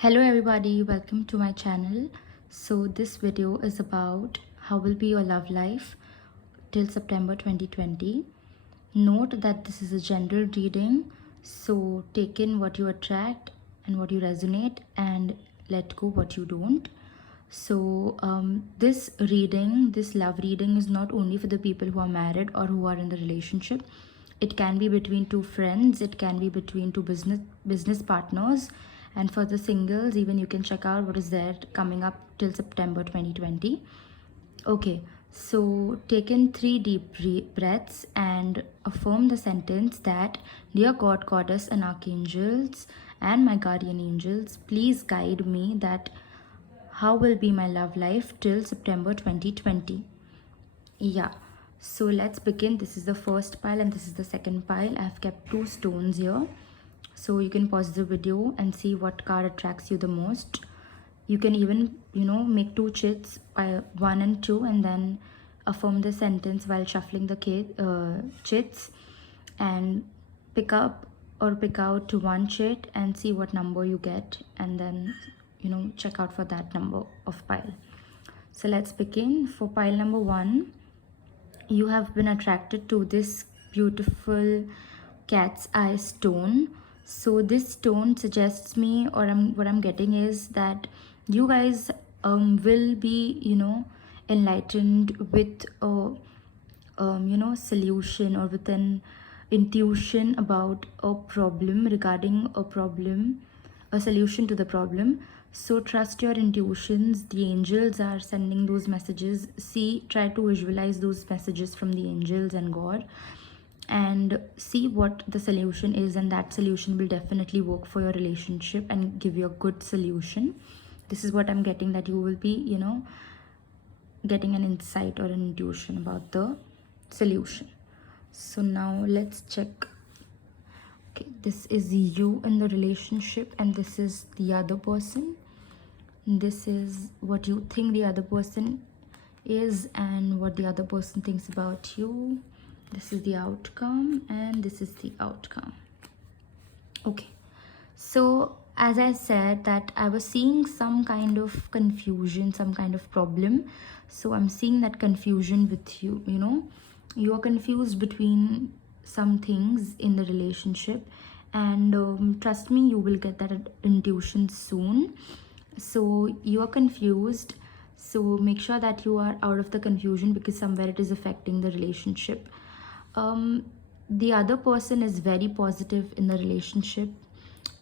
Hello everybody, welcome to my channel. So this video is about how will be your love life till September 2020. Note that this is a general reading, so take in what you attract and what you resonate and let go what you don't. So this reading, this love reading is not only for the people who are married or who are in the relationship. It can be between two friends, it can be between two business partners, and for the singles even you can check out what is there coming up till September 2020. Okay, so take in 3 deep breaths and affirm the sentence that, Dear God, Goddess, and Archangels, and my guardian angels, please guide me that how will be my love life till September 2020. Yeah, so let's begin. This is the first pile and this is the second pile. I've kept 2 stones here. So you can pause the video and see what card attracts you the most. You can even, make 2 chits, 1 and 2, and then affirm the sentence while shuffling the chits, and pick up or pick out to 1 chit and see what number you get, and then check out for that number of pile. So let's begin. For pile number 1, you have been attracted to this beautiful cat's eye stone. So this stone suggests me, or what I'm getting is that you guys will be enlightened with a solution, or with an intuition about a problem, regarding a problem, a solution to the problem. So trust your intuitions. The angels are sending those messages. Try to visualize those messages from the angels and God, and see what the solution is, and that solution will definitely work for your relationship and give you a good solution. This is what I'm getting, that you will be getting an insight or an intuition about the solution. So now let's check. Okay, this is you in the relationship and this is the other person. This is what you think the other person is and what the other person thinks about you. This is the outcome and this is the outcome. Okay, so as I said that I was seeing some kind of confusion, some kind of problem. So I'm seeing that confusion with you. You are confused between some things in the relationship, and trust me, you will get that intuition soon. So you are confused, so make sure that you are out of the confusion, because somewhere it is affecting the relationship. The other person is very positive in the relationship.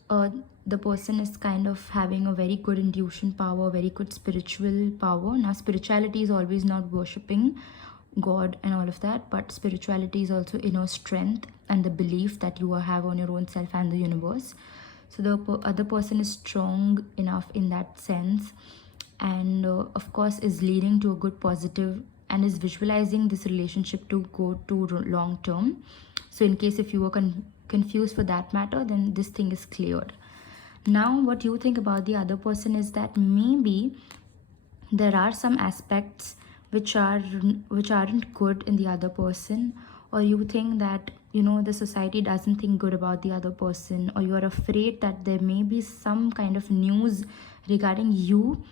The person is kind of having a very good intuition power, very good spiritual power. Now spirituality is always not worshipping God and all of that, but spirituality is also inner strength and the belief that you have on your own self and the universe. So the other person is strong enough in that sense, and of course is leading to a good positive, and is visualizing this relationship to go to long term. So in case if you were confused for that matter, then this thing is cleared. Now what you think about the other person is that maybe there are some aspects which aren't good in the other person, or you think that the society doesn't think good about the other person, or you are afraid that there may be some kind of news regarding you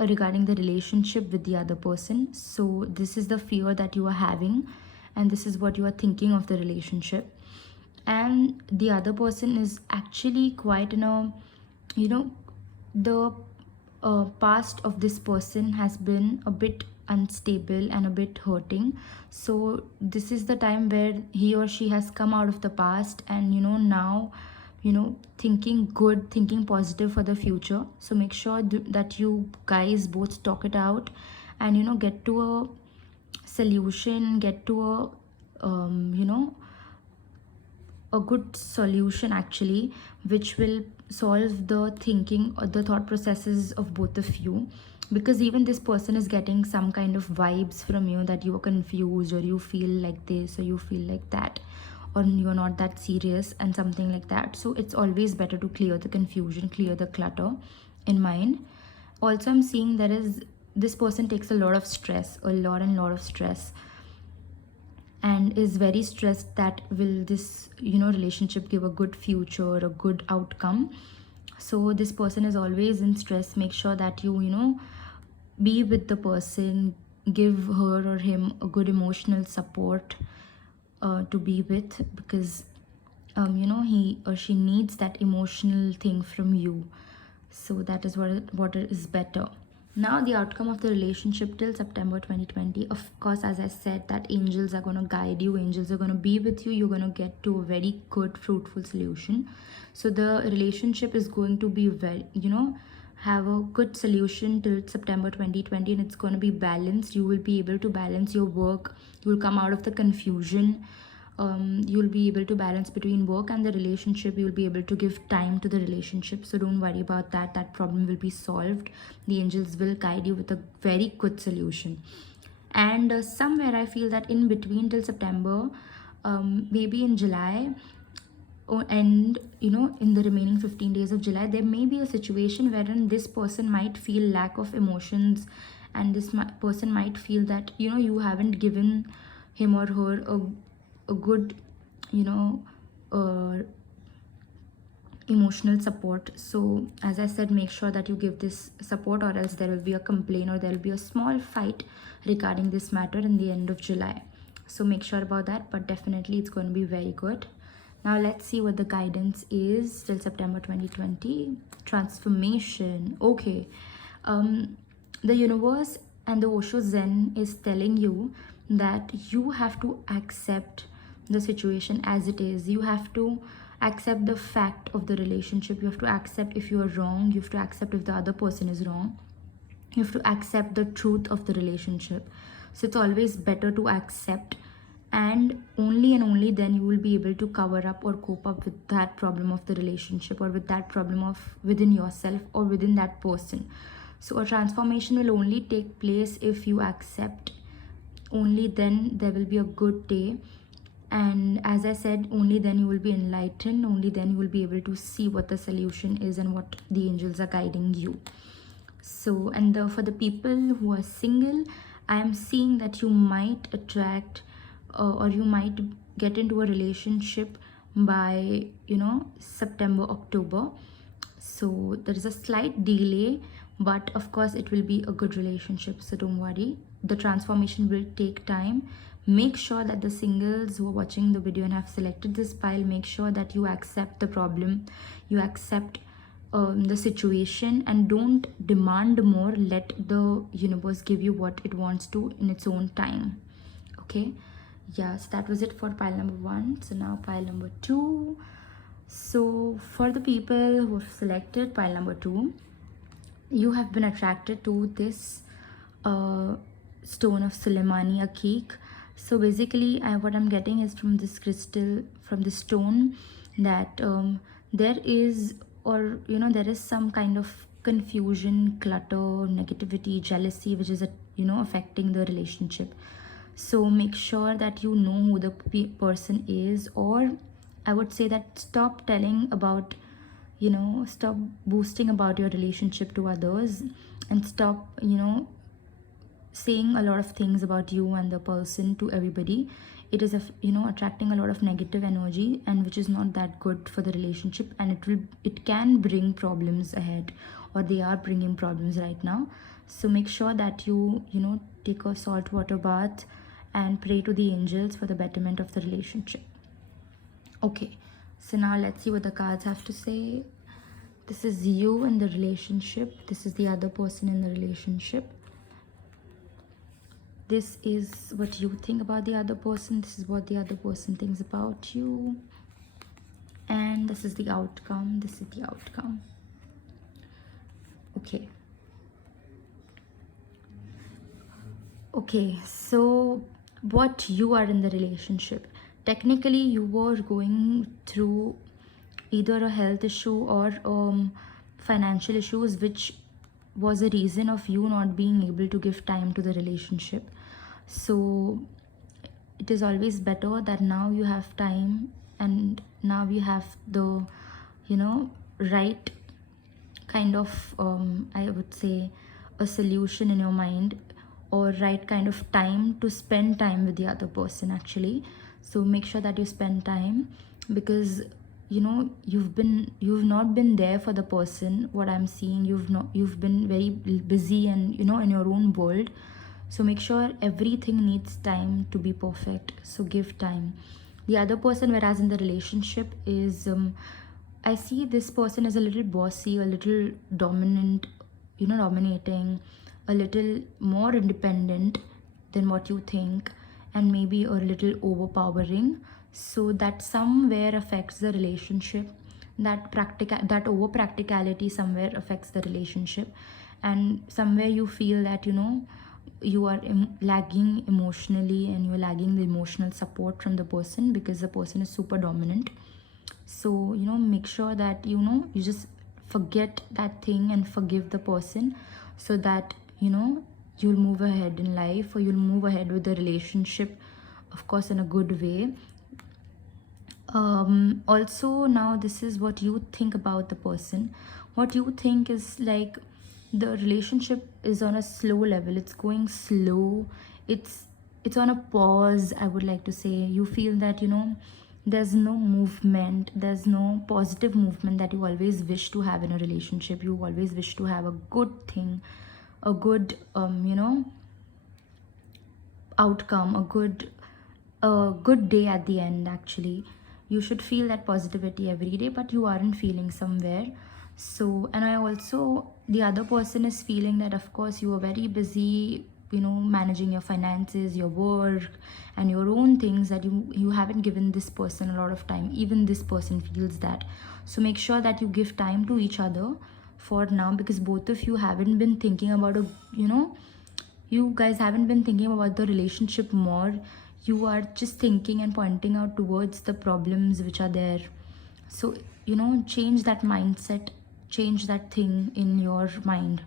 or regarding the relationship with the other person. So this is the fear that you are having, and this is what you are thinking of the relationship. And the other person is actually quite in a the past of this person has been a bit unstable and a bit hurting. So this is the time where he or she has come out of the past, and now thinking good, thinking positive for the future. So make sure that you guys both talk it out, and get to a solution, get to a good solution actually, which will solve the thinking or the thought processes of both of you. Because even this person is getting some kind of vibes from you, that you are confused, or you feel like this, or you feel like that, or you're not that serious and something like that. So it's always better to clear the confusion, clear the clutter in mind. Also I'm seeing this person takes a lot of stress, a lot of stress, and is very stressed that will this relationship give a good future, a good outcome. So this person is always in stress. Make sure that you know, be with the person, give her or him a good emotional support to be with, because you know, he or she needs that emotional thing from you. So that is what is better. Now the outcome of the relationship till September 2020, of course, as I said, that angels are going to guide you, angels are going to be with you, you're going to get to a very good fruitful solution. So the relationship is going to be very, you know, have a good solution till September 2020, and it's going to be balanced. You will be able to balance your work, you will come out of the confusion. You'll be able to balance between work and the relationship. You'll be able to give time to the relationship, so don't worry about that. That problem will be solved. The angels will guide you with a very good solution. And somewhere I feel that in between till September, maybe in July, and you know, in the remaining 15 days of July, there may be a situation wherein this person might feel lack of emotions, and this person might feel that, you know, you haven't given him or her a good, you know, uh, emotional support. So as I said, make sure that you give this support, or else there will be a complaint, or there will be a small fight regarding this matter in the end of July. So make sure about that, but definitely it's going to be very good. Now let's see what the guidance is till September 2020. Transformation. Okay. The universe and the Osho Zen is telling you that you have to accept the situation as it is. You have to accept the fact of the relationship. You have to accept if you are wrong. You have to accept if the other person is wrong. You have to accept the truth of the relationship. So it's always better to accept, and only then you will be able to cover up or cope up with that problem of the relationship, or with that problem of within yourself or within that person. So a transformation will only take place if you accept. Only then there will be a good day. And as I said, only then you will be enlightened. Only then you will be able to see what the solution is and what the angels are guiding you. So, and for the people who are single, I am seeing that you might attract or you might get into a relationship by, you know, September, October. So there is a slight delay, but of course it will be a good relationship, so don't worry. The transformation will take time. Make sure that the singles who are watching the video and have selected this pile, make sure that you accept the problem, you accept the situation, and don't demand more. Let the universe give you what it wants to in its own time. Okay, yeah, so that was it for pile number 1. So now pile number 2. So for the people who have selected pile number 2, you have been attracted to this stone of Suleimani Akik. So basically what I'm getting is from this crystal, from this stone, that there is, or you know, there is some kind of confusion, clutter, negativity, jealousy, which is you know, affecting the relationship. So make sure that you know who the person is, or I would say that stop telling about, you know, stop boasting about your relationship to others, and stop, you know, saying a lot of things about you and the person to everybody. It is you know, attracting a lot of negative energy, and which is not that good for the relationship, and it can bring problems ahead, or they are bringing problems right now. So make sure that you know, take a salt water bath and pray to the angels for the betterment of the relationship. Okay, so now let's see what the cards have to say. This is you in the relationship, this is the other person in the relationship. This is what you think about the other person, this is what the other person thinks about you, and this is the outcome, this is the outcome. Okay, so what you are in the relationship, technically you were going through either a health issue or financial issues, which was a reason of you not being able to give time to the relationship. So it is always better that now you have time, and now you have the, you know, right kind of I would say a solution in your mind, or right kind of time to spend time with the other person actually. So make sure that you spend time, because you've not been there for the person. What I'm seeing, you've been very busy and in your own world. So make sure everything needs time to be perfect, so give time. The other person, whereas in the relationship, is I see this person is a little bossy, a little dominant, dominating, a little more independent than what you think, and maybe a little overpowering. So that somewhere affects the relationship. That over practicality somewhere affects the relationship, and somewhere you feel that you are lagging emotionally, and you're lagging the emotional support from the person because the person is super dominant. So make sure that you just forget that thing and forgive the person, so that you'll move ahead in life, or you'll move ahead with the relationship, of course, in a good way. Also, now this is what you think about the person. What you think is like, the relationship is on a slow level, it's going slow, it's on a pause, I would like to say. You feel that there's no movement, there's no positive movement that you always wish to have in a relationship. You always wish to have a good thing, a good outcome, a good day at the end. Actually, you should feel that positivity every day, but you aren't feeling somewhere. So, and I also, the other person is feeling that, of course, you are very busy, managing your finances, your work, and your own things, that you haven't given this person a lot of time. Even this person feels that. So make sure that you give time to each other for now, because both of you haven't been thinking about you guys haven't been thinking about the relationship more. You are just thinking and pointing out towards the problems which are there. So change that mindset, change that thing in your mind.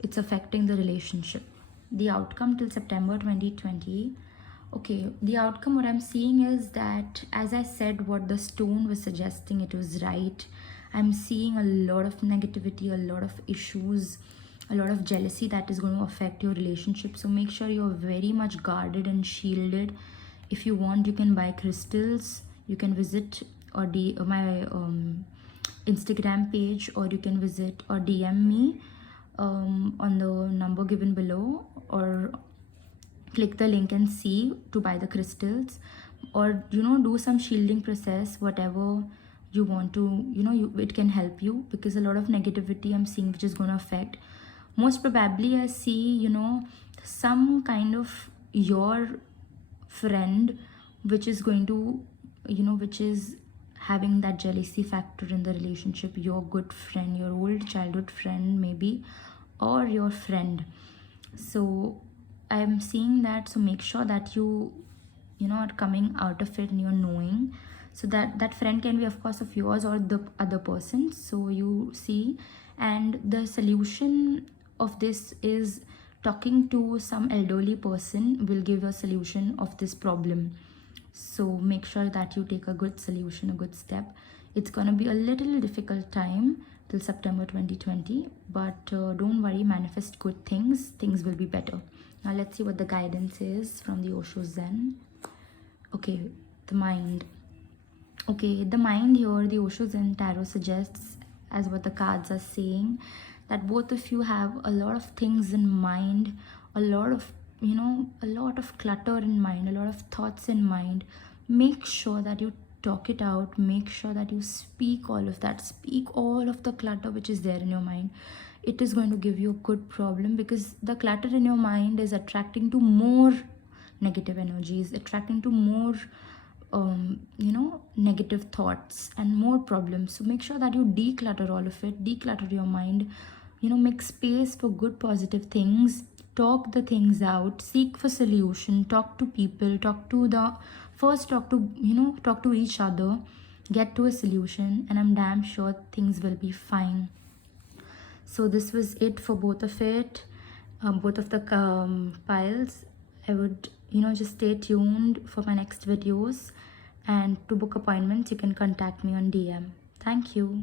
It's affecting the relationship. The outcome till September 2020. Okay, the outcome, what I'm seeing is that, as I said, what the stone was suggesting, it was right. I'm seeing a lot of negativity, a lot of issues, a lot of jealousy that is going to affect your relationship. So make sure you're very much guarded and shielded. If you want, you can buy crystals, you can visit or my Instagram page, or you can visit or DM me on the number given below, or click the link and see to buy the crystals, or do some shielding process, whatever you want to. It can help you, because a lot of negativity I'm seeing which is going to affect. Most probably I see some kind of your friend which is going to which is having that jealousy factor in the relationship. Your good friend, your old childhood friend maybe, or your friend. So I'm seeing that. So make sure that you are coming out of it and you're knowing. So that friend can be, of course, of yours or the other person. So you see, and the solution of this is talking to some elderly person will give a solution of this problem. So make sure that you take a good solution, a good step. It's gonna be a little difficult time till September 2020, but don't worry, manifest good things. Things will be better. Now let's see what the guidance is from the Osho Zen. Okay, the mind. Okay, the mind here, the Osho Zen Tarot suggests, as what the cards are saying, that both of you have a lot of things in mind, a lot of clutter in mind, a lot of thoughts in mind. Make sure that you talk it out. Make sure that you speak all of that. Speak all of the clutter which is there in your mind. It is going to give you a good problem, because the clutter in your mind is attracting to more negative energies, attracting to more negative thoughts and more problems. So make sure that you declutter all of it, declutter your mind, make space for good positive things. Talk the things out, seek for solution, talk to people, talk to each other, get to a solution, and I'm damn sure things will be fine. So this was it for both of it, both of the piles. I would just stay tuned for my next videos, and to book appointments you can contact me on DM. Thank you.